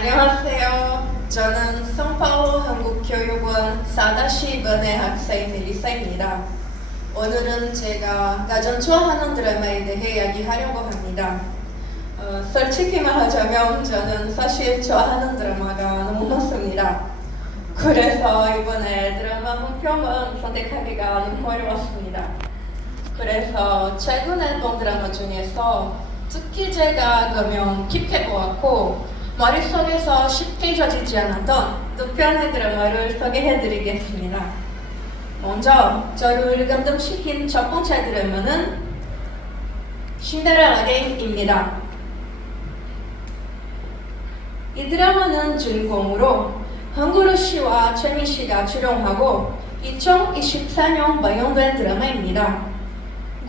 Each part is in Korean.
안녕하세요. 저는 성파오 한국교육원 4-2번의 학생 멜리사입니다. 오늘은 제가 가장 좋아하는 드라마에 대해 이야기하려고 합니다. 어, 솔직히 말하자면 저는 사실 좋아하는 드라마가 너무 많습니다. 그래서 이번에 드라마 한 편은 선택하기가 너무 어려웠습니다. 그래서 최근에 본 드라마 중에서 특히 제가 그러면 깊게 보았고 머릿속에서 쉽게 잊어지지 않았던 두 편의 드라마를 소개해드리겠습니다. 먼저 저를 감동시킨 첫 번째 드라마는 신데렐라 게임입니다. 이 드라마는 주인공으로 한구루 씨와 최민 씨가 출연하고 2024년 방영된 드라마입니다.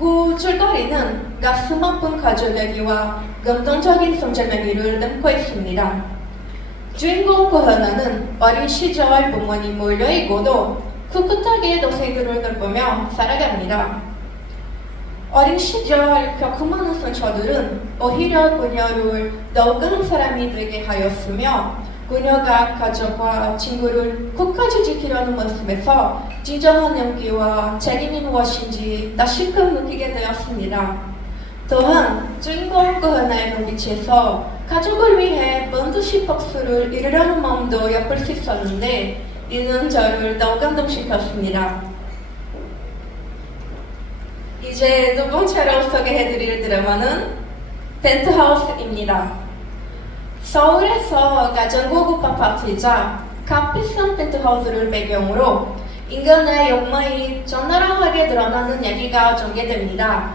그 줄거리는 가슴 아픈 가족 얘기와 감동적인 성장 얘기를 담고 있습니다. 주인공 고하나는 어린 시절 부모님 몰려있고도 꿋꿋하게 동생들을 돌보며 살아갑니다. 어린 시절 겪은 많은 상처들은 오히려 그녀를 더욱 강한 사람이 되게 하였으며 그녀가 가족과 친구를 끝까지 지키려는 모습에서 진정한 용기와 책임이 무엇인지 다시금 느끼게 되었습니다. 또한 주인공 그 하나의 눈빛에서 가족을 위해 반드시 복수를 이루려는 마음도 엿볼 수 있었는데 이는 저를 더욱 감동시켰습니다. 이제 두 번째로 소개해드릴 드라마는 펜트하우스입니다. 서울에서 가장 고급 아파트이자 값비싼 펜트하우스를 배경으로 인간의 욕망이 적나라하게 드러나는 이야기가 전개됩니다.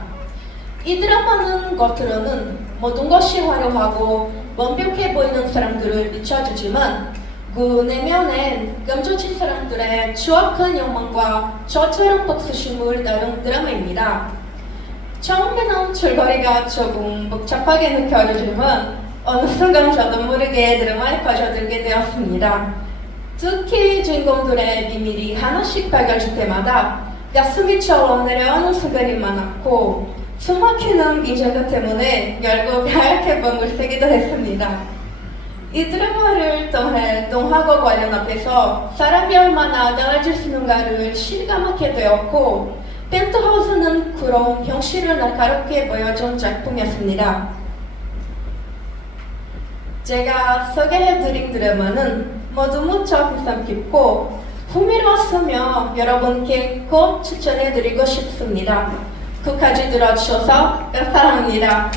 이 드라마는 겉으로는 모든 것이 화려하고 완벽해 보이는 사람들을 비춰주지만 그 내면엔 감춰진 사람들의 추악한 욕망과 저처럼 복수심을 다룬 드라마입니다. 처음에는 줄거리가 조금 복잡하게 느껴지지만 어느 순간 저도 모르게 드라마에 빠져들게 되었습니다. 특히 주인공들의 비밀이 하나씩 밝혀질 때마다 철렁 내려오는 순간이 많았고 숨막히는 긴장감 때문에 결국 하얗게 밤을 새기도 했습니다. 이 드라마를 통해 동화과 관련 앞에서 사람이 얼마나 달라질 수 있는가를 실감하게 되었고 펜트하우스는 그런 현실을 날카롭게 보여준 작품이었습니다. 제가 소개해드린 드라마는 모두 무척 인상 깊고 흥미로웠으며 여러분께 꼭 추천해드리고 싶습니다. 끝까지 들어주셔서 감사합니다.